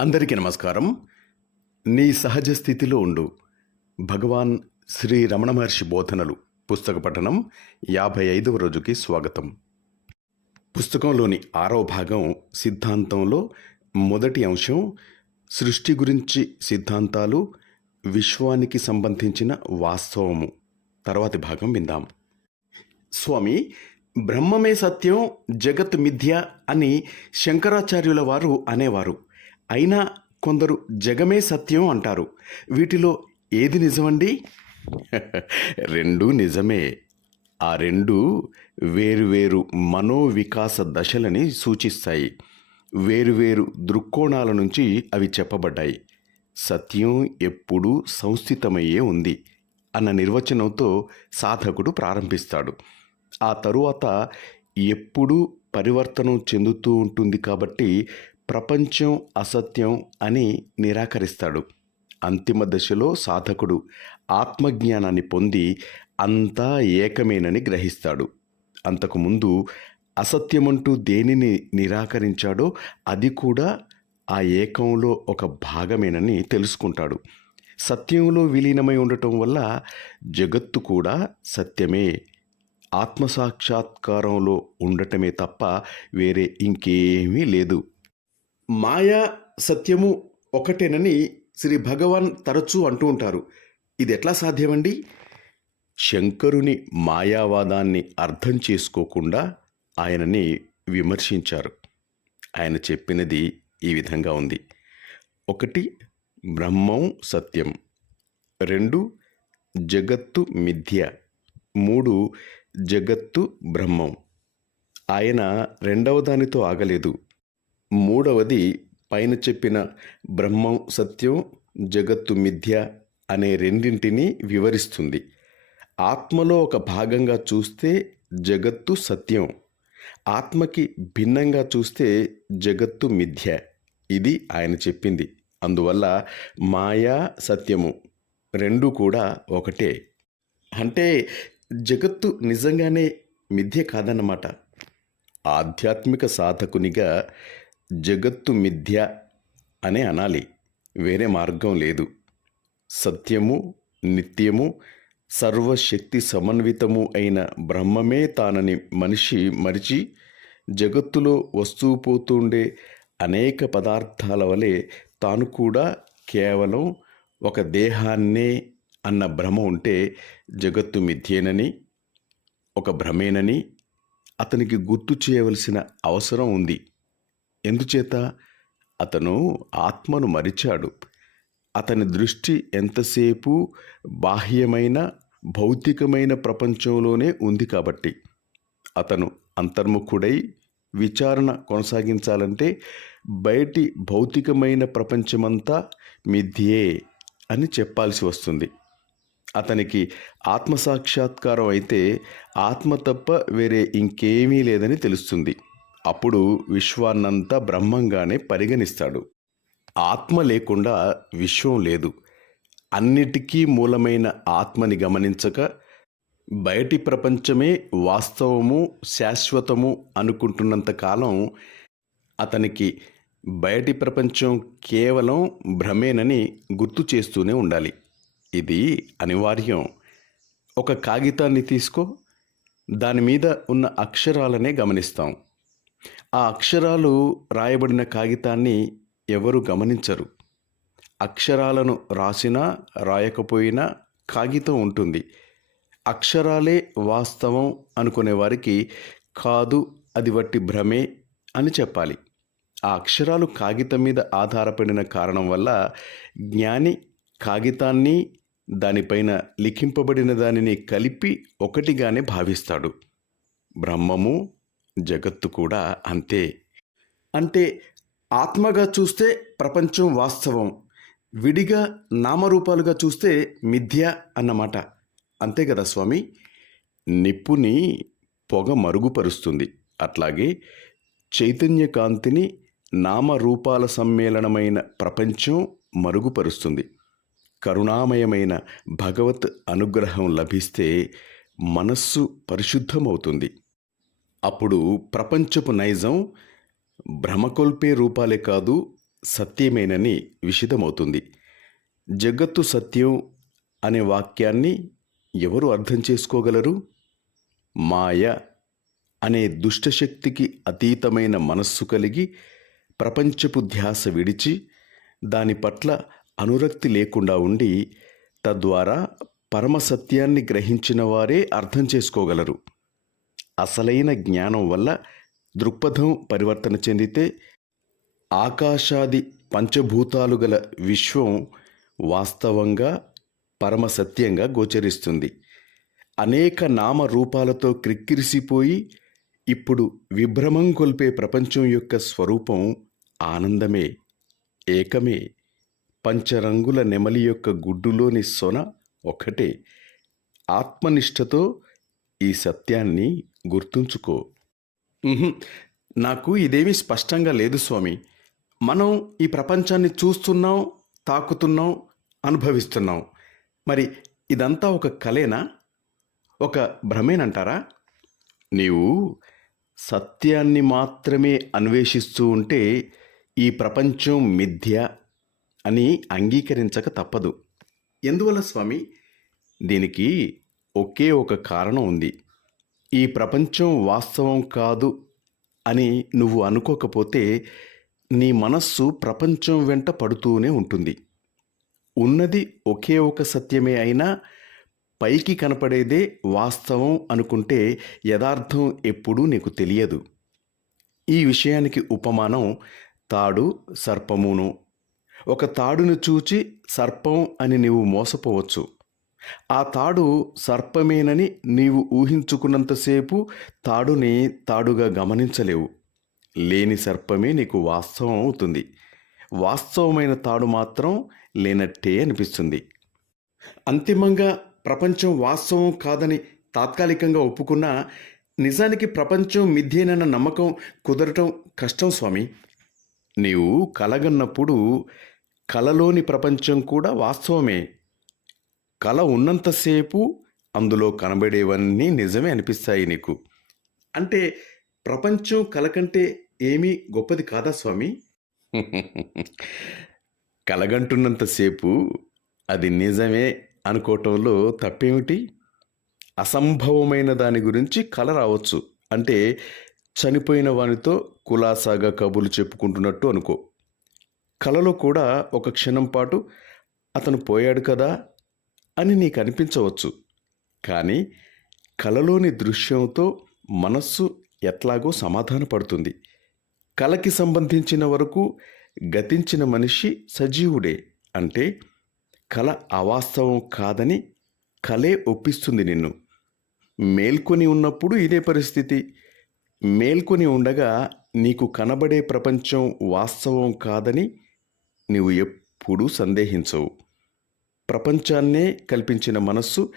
అందరికీ నమస్కారం. నీ సహజ స్థితిలో ఉండు. భగవాన్ శ్రీ రమణ మహర్షి బోధనలు పుస్తక పఠనం యాభై ఐదవ రోజుకి స్వాగతం. పుస్తకంలోని ఆరవ భాగం సిద్ధాంతంలో మొదటి అంశం సృష్టి గురించి సిద్ధాంతాలు విశ్వానికి సంబంధించిన వాస్తవము. తర్వాతి భాగం విందాం. స్వామి బ్రహ్మమే సత్యం జగత్ మిథ్య అని శంకరాచార్యుల వారు అనేవారు. అయినా కొందరు జగమే సత్యం అంటారు. వీటిలో ఏది నిజమండి? రెండు నిజమే. ఆ రెండు వేరువేరు మనోవికాస దశలని సూచిస్తాయి. వేరువేరు దృక్కోణాల నుంచి అవి చెప్పబడ్డాయి. సత్యం ఎప్పుడూ సంస్థితమయ్యే ఉంది అన్న నిర్వచనంతో సాధకుడు ప్రారంభిస్తాడు. ఆ తరువాత ఎప్పుడూ పరివర్తనం చెందుతూ ఉంటుంది కాబట్టి ప్రపంచం అసత్యం అని నిరాకరిస్తాడు. అంతిమ దశలో సాధకుడు ఆత్మజ్ఞానాన్ని పొంది అంతా ఏకమేనని గ్రహిస్తాడు. అంతకుముందు అసత్యమంటూ దేనిని నిరాకరించాడో అది కూడా ఆ ఏకంలో ఒక భాగమేనని తెలుసుకుంటాడు. సత్యంలో విలీనమై ఉండటం వల్ల జగత్తు కూడా సత్యమే. ఆత్మసాక్షాత్కారంలో ఉండటమే తప్ప వేరే ఇంకేమీ లేదు. మాయా సత్యము ఒకటేనని శ్రీ భగవాన్ తరచూ అంటూ ఉంటారు. ఇది ఎట్లా సాధ్యమండి? శంకరుని మాయావాదాన్ని అర్థం చేసుకోకుండా ఆయనని విమర్శించారు. ఆయన చెప్పినది ఈ విధంగా ఉంది. ఒకటి బ్రహ్మం సత్యం. రెండు జగత్తు మిథ్య. మూడు జగత్తు బ్రహ్మం. ఆయన రెండవ దానితో ఆగలేదు. మూడవది పైన చెప్పిన బ్రహ్మం సత్యం జగత్తు మిథ్య అనే రెండింటినీ వివరిస్తుంది. ఆత్మలో ఒక భాగంగా చూస్తే జగత్తు సత్యం. ఆత్మకి భిన్నంగా చూస్తే జగత్తు మిథ్య. ఇది ఆయన చెప్పింది. అందువల్ల మాయా సత్యము రెండు కూడా ఒకటే. అంటే జగత్తు నిజంగానే మిథ్య కాదన్నమాట. ఆధ్యాత్మిక సాధకునిగా జగత్తు మిథ్య అనే అనాలి. వేరే మార్గం లేదు. సత్యము నిత్యము సర్వశక్తి సమన్వితము అయిన బ్రహ్మమే తానని మనిషి మరిచి జగత్తులో వస్తూ పోతుండే అనేక పదార్థాల వలె తాను కూడా కేవలం ఒక దేహాన్నే అన్న భ్రమ ఉంటే జగత్తు మిథ్యేనని ఒక భ్రమేనని అతనికి గుర్తు చేయవలసిన అవసరం ఉంది. ఎందుచేత? అతను ఆత్మను మరిచాడు. అతని దృష్టి ఎంతసేపు బాహ్యమైన భౌతికమైన ప్రపంచంలోనే ఉంది కాబట్టి. అతను అంతర్ముఖుడై విచారణ కొనసాగించాలంటే బయటి భౌతికమైన ప్రపంచమంతా మిథ్యే అని చెప్పాల్సి వస్తుంది. అతనికి ఆత్మసాక్షాత్కారం అయితే ఆత్మ తప్ప వేరే ఇంకేమీ లేదని తెలుస్తుంది. అప్పుడు విశ్వాన్నంతా బ్రహ్మంగానే పరిగణిస్తాడు. ఆత్మ లేకుండా విశ్వం లేదు. అన్నిటికీ మూలమైన ఆత్మని గమనించక బయటి ప్రపంచమే వాస్తవము శాశ్వతము అనుకుంటున్నంత కాలం అతనికి బయటి ప్రపంచం కేవలం భ్రమేనని గుర్తు చేస్తూనే ఉండాలి. ఇది అనివార్యం. ఒక కాగితాన్ని తీసుకో. దాని మీద ఉన్న అక్షరాలనే గమనిస్తాం. ఆ అక్షరాలు రాయబడిన కాగితాన్ని ఎవరు గమనించరు. అక్షరాలను రాసినా రాయకపోయినా కాగితం ఉంటుంది. అక్షరాలే వాస్తవం అనుకునే వారికి కాదు అది వట్టి భ్రమే అని చెప్పాలి. ఆ అక్షరాలు కాగితం మీద ఆధారపడిన కారణం వల్ల జ్ఞాని కాగితాన్ని దానిపైన లిఖింపబడిన దానిని కలిపి ఒకటిగానే భావిస్తాడు. బ్రహ్మము జగత్తు కూడా అంతే. అంటే ఆత్మగా చూస్తే ప్రపంచం వాస్తవం విడిగా నామరూపాలుగా చూస్తే మిథ్య అన్నమాట. అంతే కదా స్వామి? నిప్పుని పొగ మరుగుపరుస్తుంది. అట్లాగే చైతన్య కాంతిని నామరూపాల సమ్మేళనమైన ప్రపంచం మరుగుపరుస్తుంది. కరుణామయమైన భగవత్ అనుగ్రహం లభిస్తే మనస్సు పరిశుద్ధమవుతుంది. అప్పుడు ప్రపంచపు నైజం భ్రమకొల్పే రూపాలే కాదు సత్యమేనని విషితమవుతుంది. జగత్తు సత్యం అనే వాక్యాన్ని ఎవరు అర్థం చేసుకోగలరు? మాయ అనే దుష్టశక్తికి అతీతమైన మనస్సు కలిగి ప్రపంచపు ధ్యాస విడిచి దాని పట్ల అనురక్తి లేకుండా ఉండి తద్వారా పరమసత్యాన్ని గ్రహించిన వారే అర్థం చేసుకోగలరు. అసలైన జ్ఞానం వల్ల దృక్పథం పరివర్తన చెందితే ఆకాశాది పంచభూతాలు గల విశ్వం వాస్తవంగా పరమసత్యంగా గోచరిస్తుంది. అనేక నామ రూపాలతో క్రిక్కిరిసిపోయి ఇప్పుడు విభ్రమం కొల్పే ప్రపంచం యొక్క స్వరూపం ఆనందమే ఏకమే. పంచరంగుల నెమలి యొక్క గుడ్డులోని సొన ఒక్కటే ఆత్మనిష్టతో ఈ సత్యాన్ని గుర్తుంచుకో. నాకు ఇదేమీ స్పష్టంగా లేదు స్వామి. మనం ఈ ప్రపంచాన్ని చూస్తున్నాం తాకుతున్నాం అనుభవిస్తున్నాం. మరి ఇదంతా ఒక కలేనా? ఒక భ్రమేనంటారా? నీవు సత్యాన్ని మాత్రమే అన్వేషిస్తూ ఉంటే ఈ ప్రపంచం మిథ్య అని అంగీకరించక తప్పదు. ఎందువల్ల స్వామి? దీనికి ఒకే ఒక కారణం ఉంది. ఈ ప్రపంచం వాస్తవం కాదు అని నువ్వు అనుకోకపోతే నీ మనస్సు ప్రపంచం వెంట పడుతూనే ఉంటుంది. ఉన్నది ఒకే ఒక సత్యమే అయినా పైకి కనపడేదే వాస్తవం అనుకుంటే యథార్థం ఎప్పుడూ నీకు తెలియదు. ఈ విషయానికి ఉపమానం తాడు సర్పమును. ఒక తాడును చూచి సర్పం అని నీవు మోసపోవచ్చు. ఆ తాడు సర్పమేనని నీవు ఊహించుకున్నంతసేపు తాడుని తాడుగా గమనించలేవు. లేని సర్పమే నీకు వాస్తవం అవుతుంది. వాస్తవమైన తాడు మాత్రం లేనట్టే అనిపిస్తుంది. అంతిమంగా ప్రపంచం వాస్తవం కాదని తాత్కాలికంగా ఒప్పుకున్నా నిజానికి ప్రపంచం మిథ్యేనన్న నమ్మకం కుదరటం కష్టం స్వామి. నీవు కలగన్నప్పుడు కలలోని ప్రపంచం కూడా వాస్తవమే. కళ ఉన్నంతసేపు అందులో కనబడేవన్నీ నిజమే అనిపిస్తాయి నీకు. అంటే ప్రపంచం కళ కంటే ఏమీ గొప్పది కాదా స్వామి? కలగంటున్నంతసేపు అది నిజమే అనుకోవటంలో తప్పేమిటి? అసంభవమైన దాని గురించి కల రావచ్చు. అంటే చనిపోయిన వానితో కులాసాగా కబులు చెప్పుకుంటున్నట్టు అనుకో. కలలో కూడా ఒక క్షణం పాటు అతను పోయాడు కదా? అని నీకు అనిపించవచ్చు. కానీ కలలోని దృశ్యంతో మనస్సు ఎట్లాగో సమాధాన పడుతుంది. కలకి సంబంధించిన వరకు గతించిన మనిషి సజీవుడే అంటే కల అవాస్తవం కాదని కలే ఒప్పిస్తుంది నిన్ను. మేల్కొని ఉన్నప్పుడు ఇదే పరిస్థితి. మేల్కొని ఉండగా నీకు కనబడే ప్రపంచం వాస్తవం కాదని నీవు ఎప్పుడూ సందేహించవు. ప్రపంచాన్నే కల్పించిన మనస్సు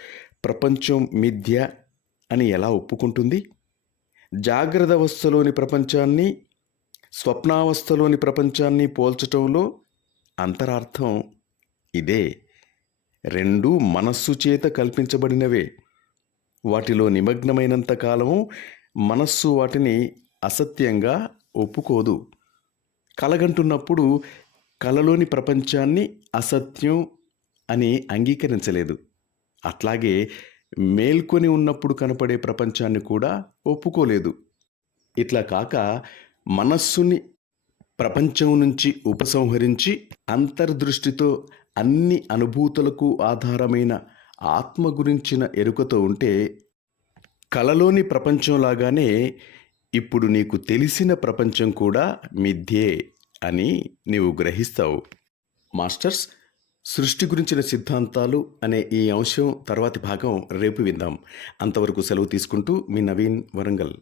ప్రపంచం మిథ్య అని ఎలా ఒప్పుకుంటుంది? జాగ్రత్త అవస్థలోని ప్రపంచాన్ని స్వప్నావస్థలోని ప్రపంచాన్ని పోల్చటంలో అంతరార్థం ఇదే. రెండు మనస్సు చేత కల్పించబడినవే. వాటిలో నిమగ్నమైనంత కాలము మనస్సు వాటిని అసత్యంగా ఒప్పుకోదు. కలగంటున్నప్పుడు కలలోని ప్రపంచాన్ని అసత్యం అని అంగీకరించలేదు. అట్లాగే మేల్కొని ఉన్నప్పుడు కనపడే ప్రపంచాన్ని కూడా ఒప్పుకోలేదు. ఇట్లా కాక మనస్సుని ప్రపంచం నుంచి ఉపసంహరించి అంతర్దృష్టితో అన్ని అనుభూతులకు ఆధారమైన ఆత్మ గురించిన ఎరుకతో ఉంటే కలలోని ప్రపంచంలాగానే ఇప్పుడు నీకు తెలిసిన ప్రపంచం కూడా మిథ్యే అని నీవు గ్రహిస్తావు. మాస్టర్స్ సృష్టి గురించిన సిద్ధాంతాలు అనే ఈ అంశం తర్వాతి భాగం రేపు విందాం. అంతవరకు సెలవు తీసుకుంటూ మీ నవీన్ వరంగల్.